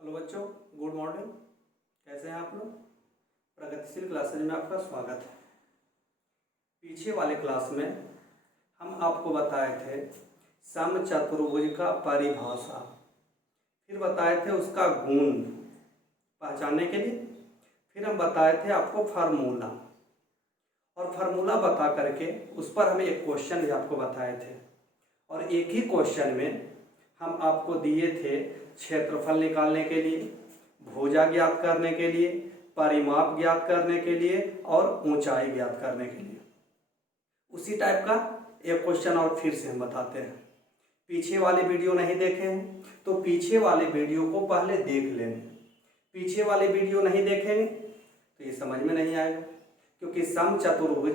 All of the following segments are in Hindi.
हेलो बच्चों, गुड मॉर्निंग। कैसे हैं आप लोग? प्रगतिशील क्लासेज में आपका स्वागत है। पीछे वाले क्लास में हम आपको बताए थे समचतुर्भुज का परिभाषा, फिर बताए थे उसका गुण पहचानने के लिए, फिर हम बताए थे आपको फार्मूला, और फार्मूला बता करके उस पर हम एक क्वेश्चन भी आपको बताए थे। और एक ही क्वेश्चन में हम आपको दिए थे क्षेत्रफल निकालने के लिए, भुजा ज्ञात करने के लिए, परिमाप ज्ञात करने के लिए और ऊंचाई ज्ञात करने के लिए। उसी टाइप का एक क्वेश्चन और फिर से हम बताते हैं। पीछे वाले वीडियो नहीं देखे हैं तो पीछे वाले वीडियो को पहले देख लें। पीछे वाले वीडियो नहीं देखेंगे तो ये समझ में नहीं आएगा, क्योंकि समचतुर्भुज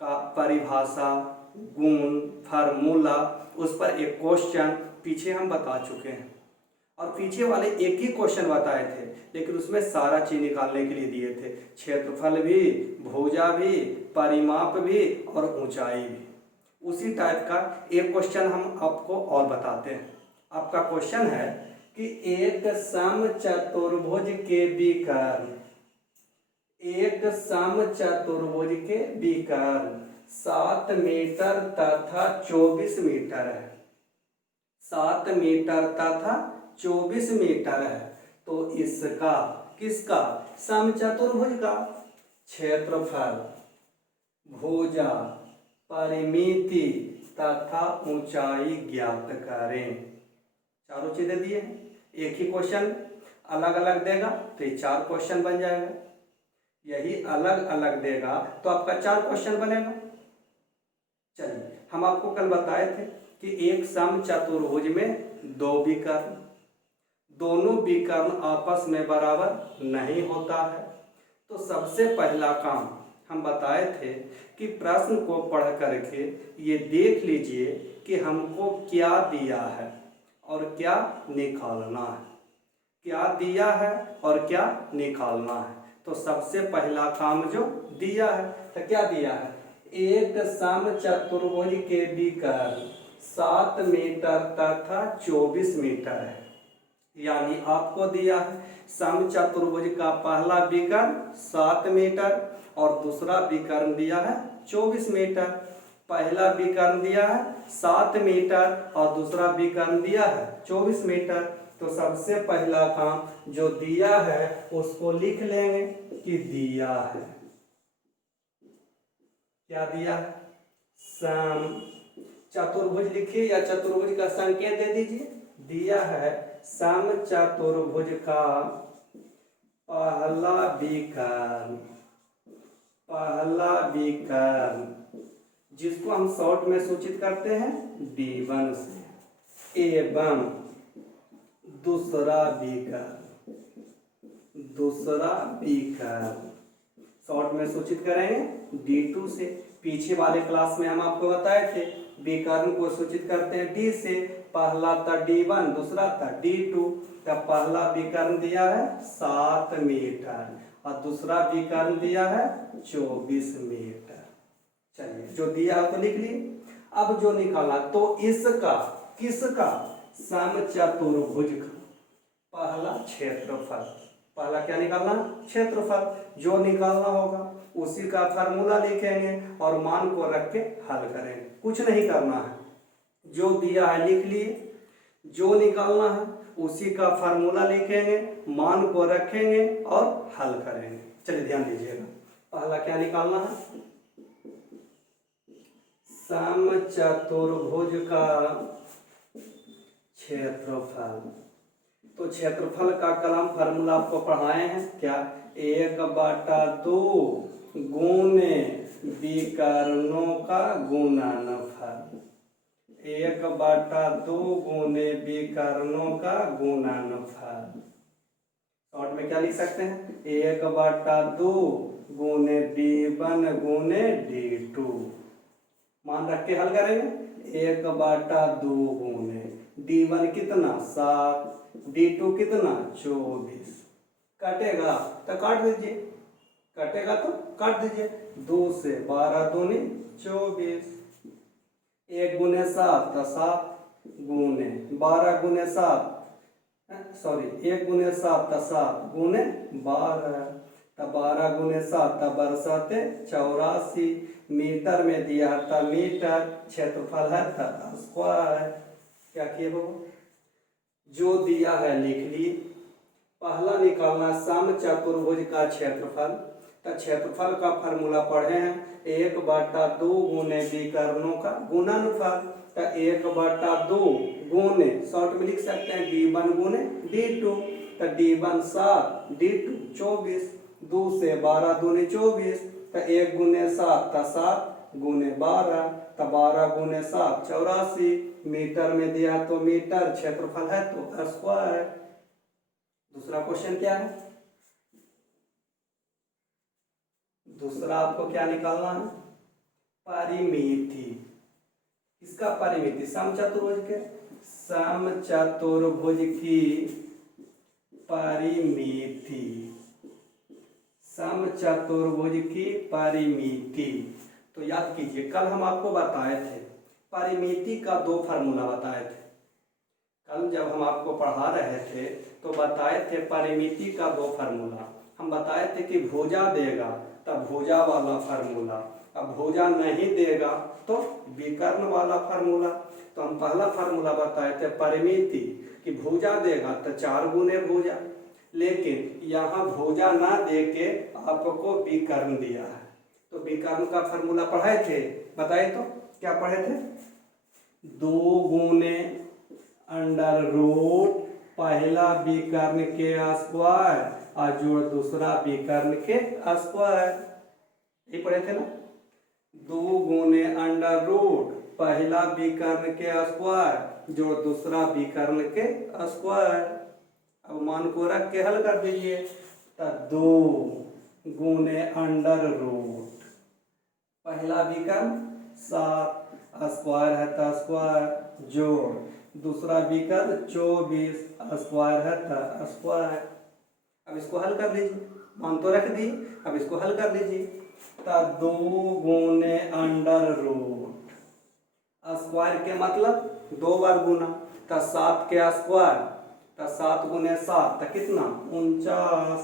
का परिभाषा, गुण, फार्मूला, उस पर एक क्वेश्चन पीछे हम बता चुके हैं। और पीछे वाले एक ही क्वेश्चन बताए थे, लेकिन उसमें सारा चीज निकालने के लिए दिए थे, क्षेत्रफल भी, भुजा भी, परिमाप भी और ऊंचाई भी। उसी टाइप का एक क्वेश्चन हम आपको और बताते हैं। आपका क्वेश्चन है कि एक समचतुर्भुज के विकर्ण, एक समचतुर्भुज के विकर्ण 7 मीटर तथा 24 मीटर है। 7 मीटर तथा 24 मीटर है। तो इसका, किसका? समचतुर्भुज का क्षेत्रफल, भुजा, परिमिति तथा ऊंचाई ज्ञात करें। चारों चीजें दिए। एक ही क्वेश्चन अलग अलग देगा तो ये 4 क्वेश्चन बन जाएगा। यही अलग अलग देगा तो आपका 4 क्वेश्चन बनेगा। चलिए, हम आपको कल बताए थे कि एक समचतुर्भुज में 2 विकर्ण, दोनों विकर्ण आपस में बराबर नहीं होता है। तो सबसे पहला काम हम बताए थे कि प्रश्न को पढ़ करके ये देख लीजिए कि हमको क्या दिया है और क्या निकालना है। क्या दिया है और क्या निकालना है। तो सबसे पहला काम जो दिया है, तो क्या दिया है? एक समचतुर्भुज के विकर्ण 7 मीटर तथा 24 मीटर है। यानी आपको दिया है समचतुर्भुज का पहला विकर्ण 7 मीटर और दूसरा विकर्ण दिया है 24 मीटर। पहला विकर्ण दिया है 7 मीटर और दूसरा विकर्ण दिया है 24 मीटर। तो सबसे पहला काम जो दिया है उसको लिख लेंगे कि दिया है। क्या दिया है? सम चतुर्भुज लिखिए या चतुर्भुज का संकेत दे दीजिए। दिया है समचतुर्भुज का पहला विकर्ण, पहला विकर्ण जिसको हम शॉर्ट में सूचित करते हैं D1 से, एवं दूसरा विकर्ण, दूसरा विकर्ण शॉर्ट में सूचित करेंगे D2 से। पीछे वाले क्लास में हम आपको बताए थे विकर्ण को सूचित करते हैं D से। पहला था D1, दूसरा था D2। का पहला विकर्ण दिया है 7 मीटर और दूसरा विकर्ण दिया है 24 मीटर। चलिए, जो दिया है तो लिख लिए। अब जो निकाला तो इसका, किसका? समचतुर्भुज का पहला क्षेत्रफल। पहला क्या निकालना? क्षेत्रफल। जो निकालना होगा उसी का फार्मूला लिखेंगे और मान को रख के हल करेंगे। कुछ नहीं करना है, जो दिया है लिख लिए, जो निकालना है उसी का फार्मूला लिखेंगे, मान को रखेंगे और हल करेंगे। चलिए ध्यान दीजिएगा, पहला क्या निकालना है? समचतुर्भुज का क्षेत्रफल। तो क्षेत्रफल का कलम फार्मूला आपको पढ़ाए हैं क्या? 1/2 गुणे विकर्णों का गुणनफल। 1/2 गुणे विकर्णों का गुणनफल। शॉर्ट में क्या लिख सकते हैं? 1/2 गुणे D1 गुणे D2। मान रख के हल करेंगे। 1/2 गुणे D1 कितना? 7, D2 कितना? 24। कटेगा तो काट दीजिए, कटेगा तो काट दीजिए। 2 से 12 दूनी 24। 1 गुने 7 तो 7 गुने 12 गुने 7 सॉरी 1 × 7 तो 7 गुने 12, तो 12 × 7 तो बरसाते 84, मीटर में दिया था मीटर, क्षेत्रफल है था स्क्वायर। क्या किए वो जो दिया है लिख ली। पहला निकालना समचतुर्भुज का क्षेत्रफल। तो क्षेत्रफल का फार्मूला पढ़े हैं 1/2 गुने विकर्णों का गुणनफल। तो 1/2 गुने शॉर्ट में लिख सकते हैं d1 गुने d2। तो d1 7, d2 24, 2 से 12 दूनी 24। तो 1 × 7 तो 7 गुने 12, तो 12 × 7 84, मीटर में दिया तो मीटर, क्षेत्रफल है तो स्क्वायर। दूसरा क्वेश्चन क्या है? दूसरा आपको क्या निकालना है? परिमिति। किसका परिमिति? समचतुर्भुज के। समचतुर्भुज की परिमिति। समचतुर्भुज की परिमिति। तो याद कीजिए कल हम आपको बताए थे परिमिति का 2 फार्मूला बताए थे। कल जब हम आपको पढ़ा रहे थे तो बताए थे परिमिति का 2 फार्मूला। हम बताए थे कि भुजा देगा तब भुजा वाला फार्मूला, अब भुजा नहीं देगा तो विकर्ण वाला फार्मूला। तो हम पहला फार्मूला बताए थे परिमिति कि भुजा देगा तो 4 गुने भुजा, लेकिन यहाँ भुजा ना दे के आपको विकर्ण दिया है। तो विकर्ण का फार्मूला पढ़ाए थे, बताए तो क्या पढ़े थे? 2 गुने √, पहला विकर्ण के स्क्वायर और जोड़ दूसरा विकर्ण के स्क्वायर। ये पढ़े थे ना? 2 गुने √, पहला विकर्ण के स्क्वायर जोड़ दूसरा विकर्ण के स्क्वायर। अब मान को रख के हल कर दीजिए। तो 2 गुने √, पहला विकर्ण 7, स्क्वायर है तो स्क्वायर, जोड़ दूसरा विकर्ण 24, स्क्वायर है तो स्क्वायर। अब इसको हल कर लीजिए, मान तो रख दी, अब इसको हल कर लीजिए। तो 2 गुने √, स्क्वायर के मतलब 2 बार गुना, तो 7 के स्क्वायर, तो 7 गुने 7 तो कितना 49,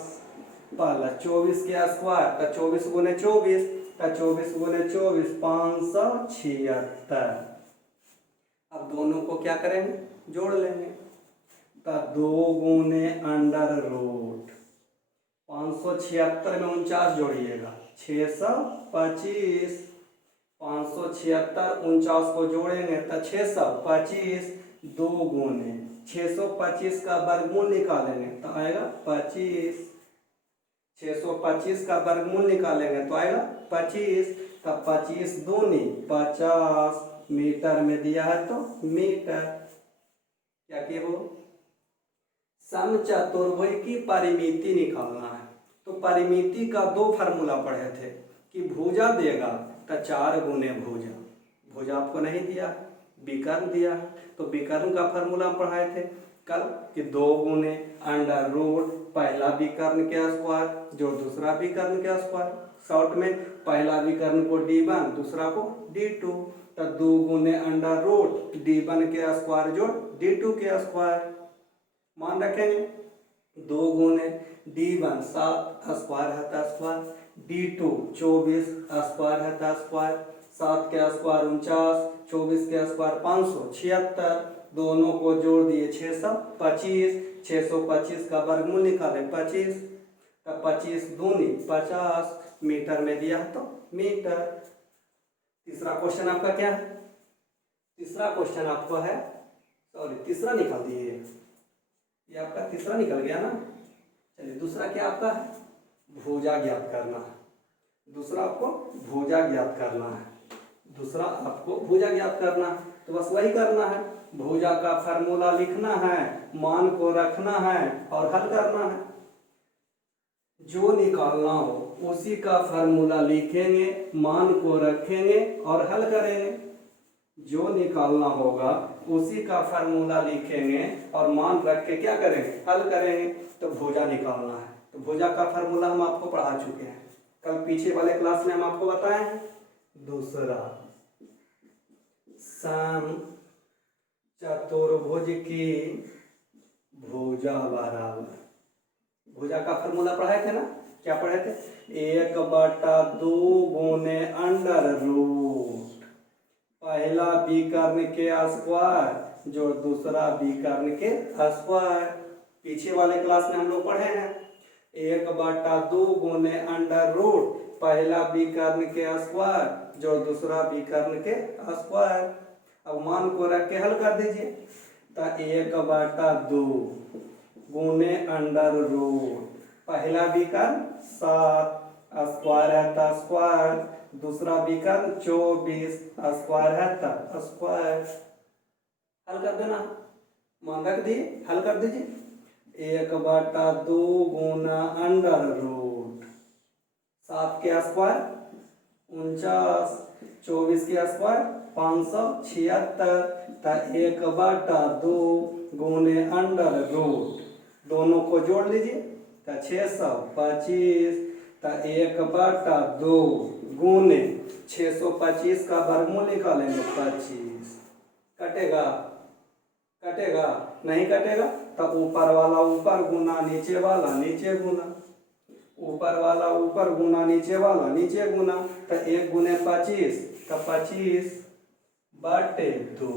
पहला 24 के स्क्वायर तो 24 गुने 24, तो 24 गुने 24 576। अब दोनों को क्या करेंगे? जोड़ लेंगे। तो 2 गुने √, 576 में 49 जोड़िएगा 625, 576 49 को जोड़ेंगे तो 625, 2 गुने 625 का वर्गमूल निकालेंगे तो आएगा 25, 625 का वर्गमूल निकालेंगे तो आएगा 25। तो 25 दूनी 50, मीटर में दिया है तो मीटर। क्या किए वो? समचतुर्भुज की परिमिति निकालना है। तो परिमिति का 2 फार्मूला पढ़े थे कि भुजा देगा तो 4 गुने भुजा, भुजा आपको नहीं दिया, विकर्ण दिया है। तो विकर्ण का फार्मूला पढ़ाए थे कल कि 2 गुने √, पहला विकर्ण के स्क्वायर जो दूसरा विकर्ण के स्क्वायर, शॉर्ट में पहला विकर्ण को d1 दूसरा को d2। तो 2 गुने √, d1 के स्क्वायर जोड़ d2 के स्क्वायर। मान रखेंगे 2 गुने d1 7, स्क्वायर है तो स्क्वायर, d2 24, स्क्वायर है तो स्क्वायर, 7 के स्क्वायर 49, 24 के स्क्वायर 576, दोनों को जोड़ दिए 625, 625 का वर्गमूल निकाले 25। तो 25 दूनी 50, मीटर में दिया तो मीटर। तीसरा क्वेश्चन आपका क्या है? तीसरा क्वेश्चन आपको है, सॉरी तीसरा निकाल दिए, ये आपका तीसरा निकल गया ना। चलिए दूसरा क्या आपका है? भुजा ज्ञात करना है। दूसरा आपको भुजा ज्ञात करना है, दूसरा आपको भुजा ज्ञात करना है। तो बस वही करना है, भुजा का फार्मूला लिखना है, मान को रखना है और हल करना है। जो निकालना हो उसी का फार्मूला लिखेंगे, मान को रखेंगे और हल करेंगे। जो निकालना होगा उसी का फार्मूला लिखेंगे और मान रख के क्या करेंगे? हल करेंगे। तो भुजा निकालना है। तो भुजा का फार्मूला हम आपको पढ़ा चुके हैं, कल पीछे वाले क्लास में हम आपको बताए हैं। दूसरा, समचतुर्भुज की भुजा बराबर, भुजा का फॉर्मूला पढ़ाए थे ना, क्या पढ़े थे? 1/2 गुने अंडर रूट पहला विकर्ण के स्क्वायर जो दूसरा विकर्ण के स्क्वायर। पीछे वाले क्लास में हम लोग पढ़े हैं 1/2 गुने अंडर रूट पहला विकर्ण के स्क्वायर जो दूसरा विकर्ण के स्क्वायर। अब मान को रख के हल कर दीजिए, तो 1/2 गुने अंडर रूट पहला विकर्ण 7 स्क्वायर है तो स्क्वायर, दूसरा विकर्ण 24 स्क्वायर है तो स्क्वायर। हल कर देना, मान रख दिए, हल कर दीजिए। 1/2 गुना अंडर रूट 7 के स्क्वायर 49, 24 के स्क्वायर 576, तो 1/2 गुने अंडर रूट दोनों को जोड़ लीजिए तो 625, तो 1/2 गुने 625 का वर्गमूल निकालेंगे 25, कटेगा? कटेगा? नहीं कटेगा, तब ऊपर वाला ऊपर गुना नीचे वाला नीचे गुना, ऊपर वाला ऊपर गुना नीचे वाला नीचे गुना, तो 1 गुने 25 तो 25/2,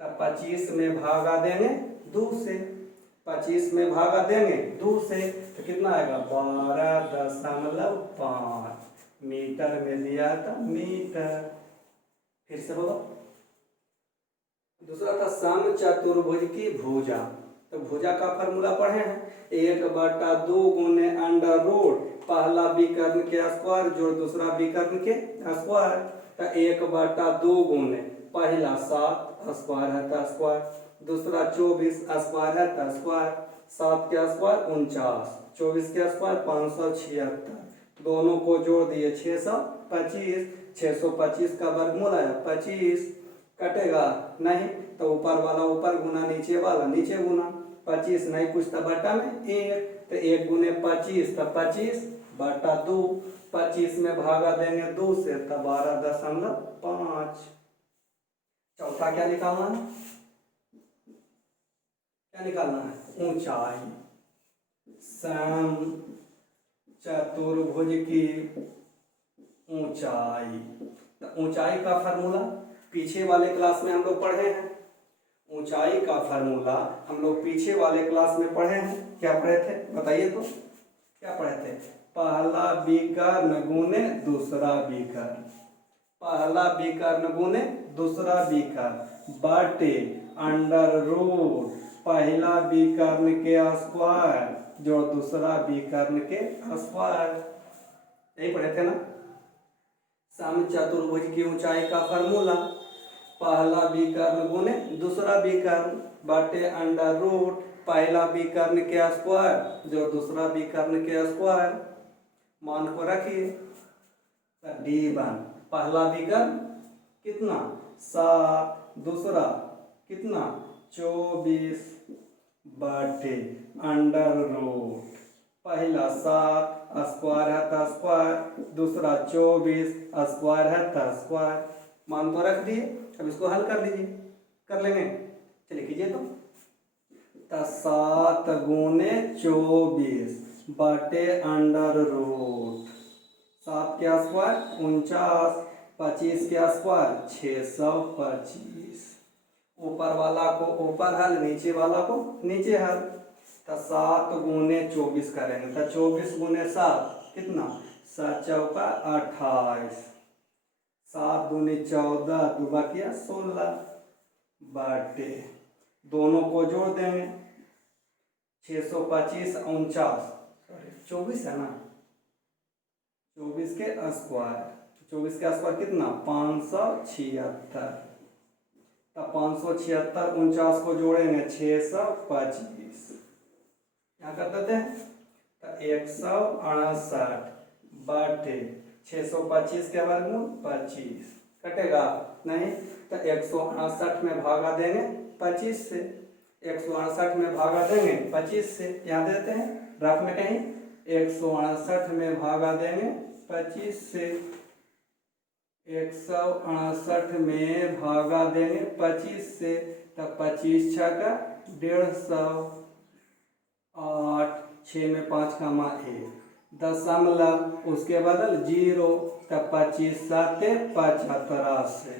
तो 25 में भागा देंगे 2 से, 25 में भागा देंगे 2 से, तो कितना आएगा? 12.5 मीटर में दिया था मीटर। फिर से बोलो। दूसरा था समचतुर्भुज की भुजा, तो भुजा का फॉर्मूला पढ़े हैं 1/2 गुने अंडर रूट पहला विकर्ण के स्क्वायर जो दूसरा विकर्ण के स्क्वायर, तो 1/2 गुने पहला 7 स्क्वायर है तो स्क्वायर, दूसरा 24 स्क्वायर है तो स्क्वायर, 7 के स्क्वायर 49, 24 के स्क्वायर 576, दोनों को जोड़ दिए 625, 625 का वर्गमूल आया 25, कटेगा? नहीं, तो ऊपर वाला ऊपर गुना नीचे वाला नीचे गुना, 25 नहीं कुछ तो बटा में 1, तो 1 गुने 25 तो 25/2, 25 में भागा देंगे 2 से तो 12.5। चौथा क्या निकालना है? क्या निकालना है? ऊंचाई। समचतुर्भुज की ऊंचाई, तो ऊंचाई का फार्मूला पीछे वाले क्लास में हम लोग पढ़े हैं। ऊंचाई का फार्मूला हम लोग पीछे वाले क्लास में पढ़े हैं। क्या पढ़े थे बताइए तो? क्या पढ़े थे? पहला विकर्ण गुने दूसरा विकर्ण, पहला विकर्ण गुने दूसरा विकर्ण बटे अंडर रूट पहला विकर्ण के स्क्वायर जो दूसरा विकर्ण के स्क्वायर। यही पढ़े थे ना? समचतुर्भुज की ऊंचाई का फार्मूला पहला विकर्ण गुने दूसरा विकर्ण बटे अंडर रूट पहला विकर्ण के स्क्वायर जो दूसरा विकर्ण के स्क्वायर। मान को रखिए, D1 पहला विकर्ण कितना 7, दूसरा कितना 24 बटे अंडर रूट पहला 7 स्क्वायर है तो स्क्वायर, दूसरा 24 स्क्वायर है तो स्क्वायर। मान को रख दिए, अब इसको हल कर लीजिए, कर लेंगे, चलिए कीजिए तो 7 गुने 24 बटे अंडर रूट 7 के स्क्वायर 49, 25 के स्क्वायर 625, ऊपर वाला को ऊपर हल नीचे वाला को नीचे हल, तो 7 गुने 24 करेंगे तो 24 गुने 7 कितना 7 चौका 28, 7 दूनी 14 दूबा किया 16 बटे दोनों को जोड़ देंगे 625 49 24 है ना, 24 के स्क्वायर, 24 के स्क्वायर कितना 576, तो 576 49 को जोड़ेंगे 625, क्या कर देते हैं तो 168 बटे 625 के वर्गमूल 25, कटेगा नहीं, तो 168 में भागा देंगे 25 से, 168 में भागा देंगे 25 से, यहाँ देते हैं रफ में कहीं 168 में भागा देंगे 25 से, 168 में भागा देंगे 25 से, तब 25 छक्का 150, 8, 6 में 5 का मा 1, दशमलव उसके बदल 0, तब 25 7 75,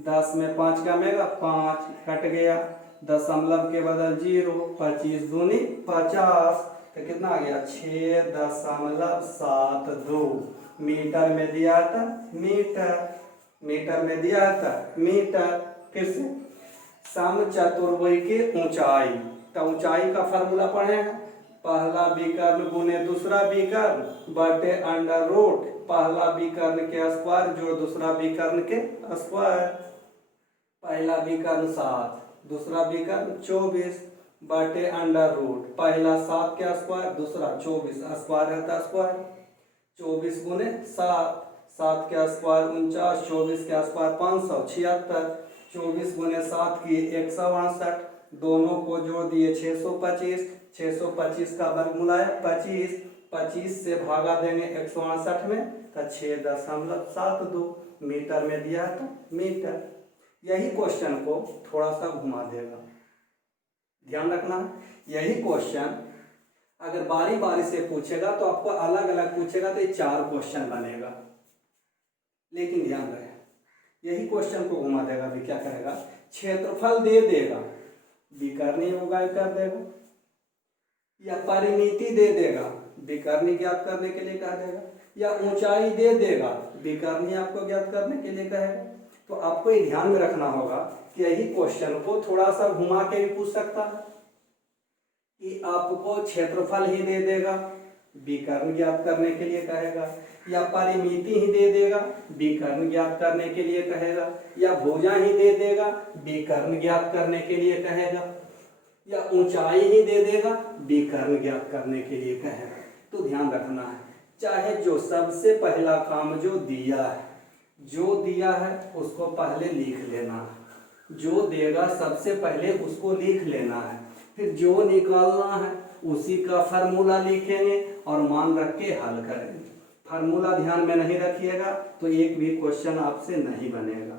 10 में 5 का मेगा 5 कट गया, दशमलव के बदल 0, 25 दूनी 50, तो कितना आ गया 6.72 मीटर में दिया था मीटर, मीटर में दिया था मीटर। फिर से समचतुर्भुज की ऊंचाई, तो ऊंचाई का फार्मूला पढ़े हैं, पहला विकर्ण गुने दूसरा विकर्ण बटे अंडर रूट पहला विकर्ण के स्क्वायर जोड़ दूसरा विकर्ण के स्क्वायर। पहला विकर्ण 7 दूसरा विकर्ण 24 बटे अंडर रूट पहला 7 के स्क्वायर दूसरा 24 स्क्वायर रहता है स्क्वायर, 24 गुने 7, 7 के स्क्वायर 49, 24 के स्क्वायर 576, 24 गुने 7 की 168, दोनों को जोड़ दिए 625, 625 का वर्गमूल आया 25, 25 से भागा देंगे 168 में तो 6.72 मीटर में दिया था मीटर। यही क्वेश्चन को थोड़ा सा घुमा देगा, ध्यान रखना। यही क्वेश्चन अगर बारी बारी से पूछेगा तो आपको अलग अलग पूछेगा तो ये 4 क्वेश्चन बनेगा, लेकिन ध्यान रहे यही क्वेश्चन को घुमा देगा भी क्या करेगा, क्षेत्रफल दे देगा विकर्णी उगाय कर देगा, या परिमिति दे देगा विकर्णी ज्ञात करने के लिए कह देगा, या ऊंचाई दे देगा विकर्णी आपको ज्ञात करने के लिए कहेगा। तो आपको ये ध्यान में रखना होगा कि यही क्वेश्चन को थोड़ा सा घुमा के भी पूछ सकता है कि आपको क्षेत्रफल ही दे देगा विकर्ण ज्ञात करने के लिए कहेगा, या परिमिति ही दे देगा विकर्ण ज्ञात करने के लिए कहेगा, या भुजा ही दे देगा विकर्ण ज्ञात करने के लिए कहेगा, या ऊंचाई ही दे देगा विकर्ण ज्ञात करने के लिए कहेगा। तो ध्यान रखना है, चाहे जो सबसे पहला काम जो दिया है उसको पहले लिख लेना है, जो देगा सबसे पहले उसको लिख लेना है, फिर जो निकालना है उसी का फार्मूला लिखेंगे और मान रख के हल करेंगे। फार्मूला ध्यान में नहीं रखिएगा तो एक भी क्वेश्चन आपसे नहीं बनेगा,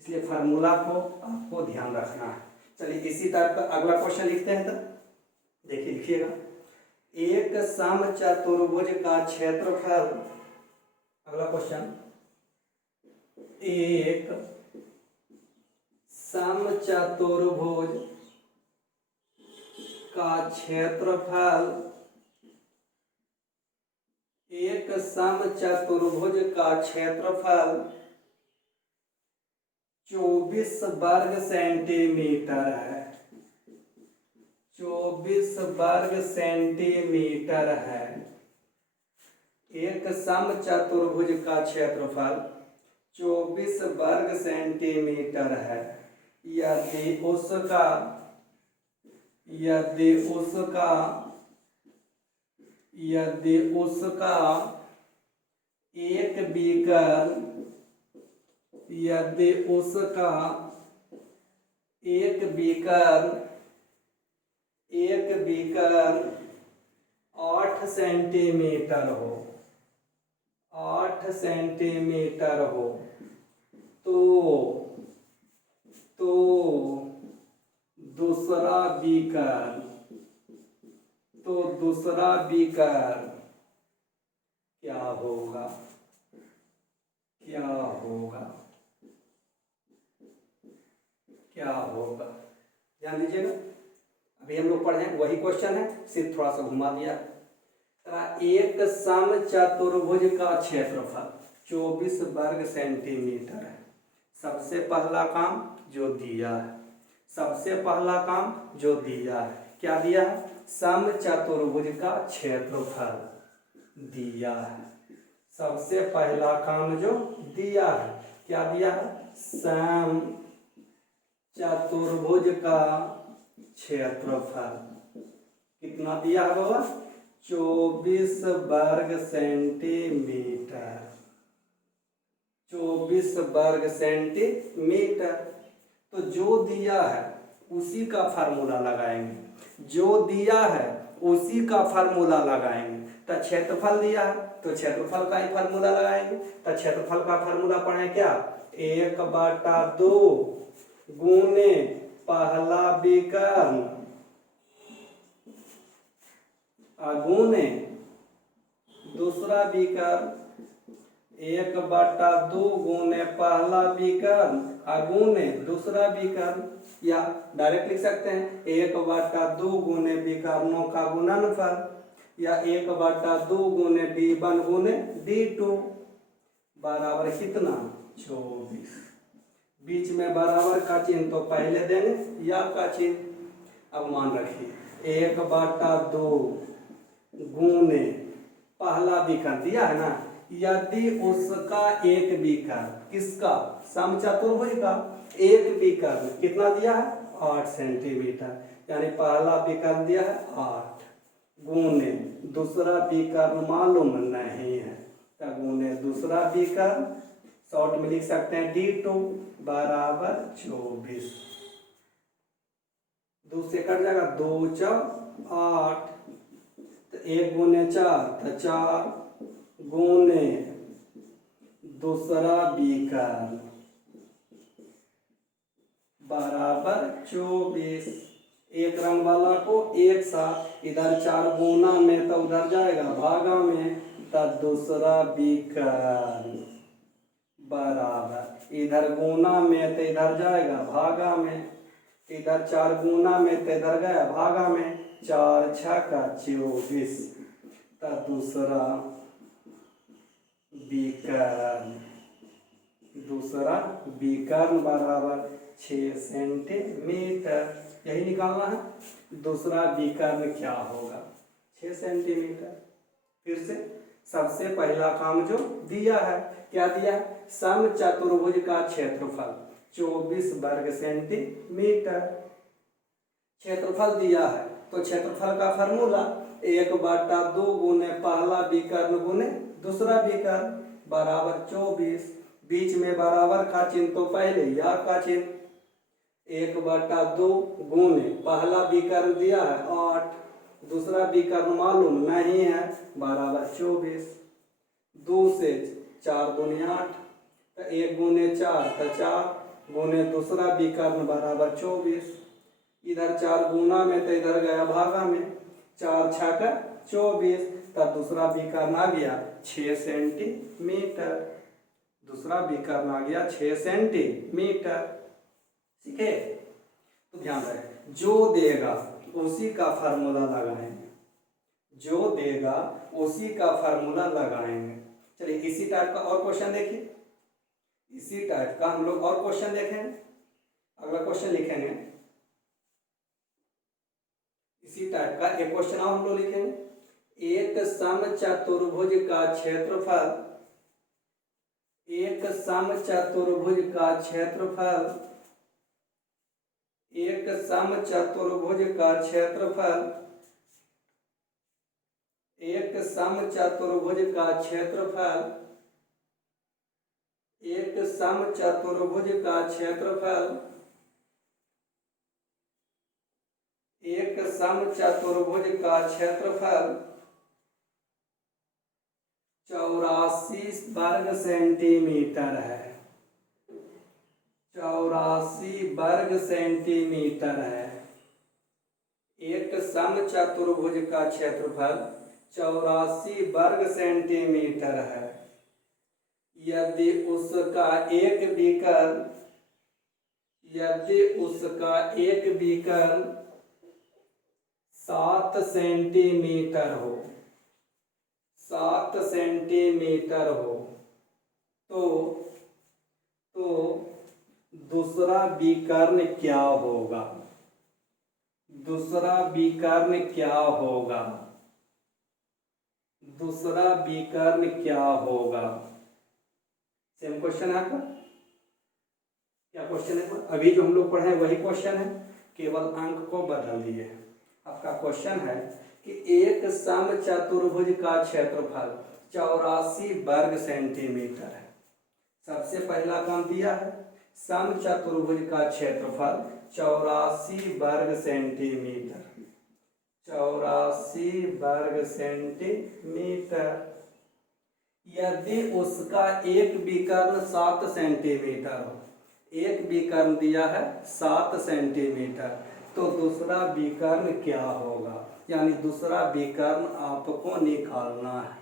इसलिए फार्मूला को आपको ध्यान रखना है। चलिए इसी तरह का अगला क्वेश्चन लिखते हैं। तो देखिए लिखिएगा, एक समचतुर्भुज का क्षेत्रफल, अगला क्वेश्चन, एक समचतुर्भुज का क्षेत्रफल, एक समचतुर्भुज का क्षेत्रफल 24 वर्ग सेंटीमीटर है, 24 वर्ग सेंटीमीटर है। एक समचतुर्भुज का क्षेत्रफल 24 वर्ग सेंटीमीटर है। यदि उसका एक विकर्ण, यदि उसका एक विकर्ण 8 सेंटीमीटर हो, 8 सेंटीमीटर हो तो दूसरा विकर्ण क्या होगा, ध्यान दीजिएगा। अभी हम लोग पढ़े वही क्वेश्चन है, सिर्फ थोड़ा सा घुमा दिया। एक समचतुर्भुज का क्षेत्रफल 24 वर्ग सेंटीमीटर है। सबसे पहला काम जो दिया है, क्या दिया है, समचतुर्भुज का क्षेत्रफल दिया है। सबसे पहला काम जो दिया है, क्या दिया है, समचतुर्भुज का क्षेत्रफल कितना दिया है बाबा, 24 वर्ग सेंटीमीटर, 24 वर्ग सेंटीमीटर। तो जो दिया है उसी का फार्मूला लगाएंगे, तो क्षेत्रफल दिया है तो क्षेत्रफल का ही फार्मूला लगाएंगे। तो क्षेत्रफल का फार्मूला पढ़े क्या, 1/2 गुने पहला विकर्ण गुने दूसरा विकर्ण 1/2 गुने पहला विकर्ण गुने दूसरा विकर्ण, या डायरेक्ट लिख सकते हैं 1/2 गुने विकर्णों का गुणनफल, या 1/2 गुने d1 गुने d2 बराबर कितना 24। बीच में बराबर का चिन्ह तो पहले देंगे या का चिन्ह। अब मान रखिए 1/2 गुने पहला विकर्ण दिया है ना, यदि उसका एक विकर्ण किसका समचतुर्भुज का एक विकर्ण कितना दिया है 8 सेंटीमीटर, यानी पहला विकर्ण दिया है 8 गुने दूसरा विकर्ण मालूम नहीं है, तो गुने दूसरा विकर्ण शॉर्ट में लिख सकते हैं d2 बराबर 24। 2 से कट जाएगा 2 चौक 8, तो 1 गुने 4 तो 4 गुने दूसरा विकर्ण बराबर 24। एक रंग वाला को एक साथ इधर 4 गुना में तो उधर जाएगा भागा में, तो दूसरा विकर्ण बराबर इधर गुना में तो इधर जाएगा भागा में, इधर 4 गुना में तो इधर गया भागा में, 4 छक्का 24, तो दूसरा विकर्ण बराबर 6 सेंटीमीटर। यही निकालना है दूसरा विकर्ण क्या होगा 6 सेंटीमीटर। फिर से सबसे पहला काम जो दिया है, क्या दिया है समचतुर्भुज का क्षेत्रफल 24 वर्ग सेंटीमीटर। क्षेत्रफल दिया है तो क्षेत्रफल का फार्मूला 1/2 गुने पहला विकर्ण गुने दूसरा विकर्ण बराबर 24। बीच में बराबर का चिन्ह तो पहले या का चिन्ह, 1/2 गुने पहला विकर्ण दिया है 8, दूसरा विकर्ण मालूम नहीं है बराबर 24। 2 से 4 दूनी 8, तो 1 गुने 4 तो 4 गुने दूसरा विकर्ण बराबर 24। इधर 4 गुना में तो इधर गया भागा में, 4 छक्का 24, तब दूसरा विकर्ण आ गया 6 सेंटीमीटर। दूसरा विकर्ण आ गया 6 सेंटीमीटर। ठीक है, तो ध्यान रहे जो देगा उसी का फार्मूला लगाएंगे, जो देगा उसी का फार्मूला लगाएंगे। चलिए इसी टाइप का और क्वेश्चन देखिए, इसी टाइप का हम लोग और क्वेश्चन देखेंगे। अगला क्वेश्चन लिखेंगे इसी टाइप का एक क्वेश्चन और हम लोग लिखेंगे। एक समचतुर्भुज का क्षेत्रफल, एक समचतुर्भुज का क्षेत्रफल, एक समचतुर्भुज का क्षेत्रफल, एक समचतुर्भुज का क्षेत्रफल, एक समचतुर्भुज का क्षेत्रफल, एक समचतुर्भुज का क्षेत्रफल 84 वर्ग सेंटीमीटर है, 84 वर्ग सेंटीमीटर है। एक समचतुर्भुज का क्षेत्रफल 84 वर्ग सेंटीमीटर है। यदि उसका एक विकर्ण, यदि उसका एक विकर्ण 7 सेंटीमीटर हो, 7 सेंटीमीटर हो, तो दूसरा विकर्ण क्या होगा, दूसरा विकर्ण क्या होगा, दूसरा विकर्ण क्या होगा। सेम क्वेश्चन है आपका, क्या क्वेश्चन है अभी जो हम लोग पढ़े वही क्वेश्चन है, केवल अंक को बदल दिए। आपका क्वेश्चन है कि एक समचतुर्भुज का क्षेत्रफल 84 वर्ग सेंटीमीटर है। सबसे पहला काम दिया है समचतुर्भुज का क्षेत्रफल 84 वर्ग सेंटीमीटर, 84 वर्ग सेंटीमीटर। यदि उसका एक विकर्ण 7 सेंटीमीटर हो, एक विकर्ण दिया है 7 सेंटीमीटर, तो दूसरा विकर्ण क्या होगा, यानी दूसरा विकर्ण आपको निकालना है।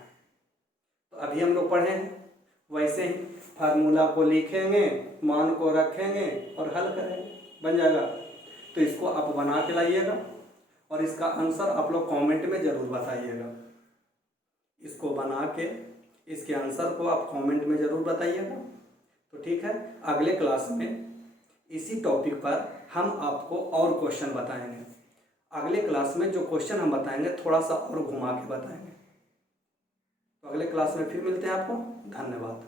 तो अभी हम लोग पढ़े हैं, वैसे ही फार्मूला को लिखेंगे, मान को रखेंगे और हल करेंगे, बन जाएगा। तो इसको आप बना के लाइएगा और इसका आंसर आप लोग कमेंट में ज़रूर बताइएगा। इसको बना के इसके आंसर को आप कमेंट में ज़रूर बताइएगा। तो ठीक है, अगले क्लास में इसी टॉपिक पर हम आपको और क्वेश्चन बताएंगे। अगले क्लास में जो क्वेश्चन हम बताएंगे थोड़ा सा और घुमा के बताएंगे। तो अगले क्लास में फिर मिलते हैं आपको। धन्यवाद।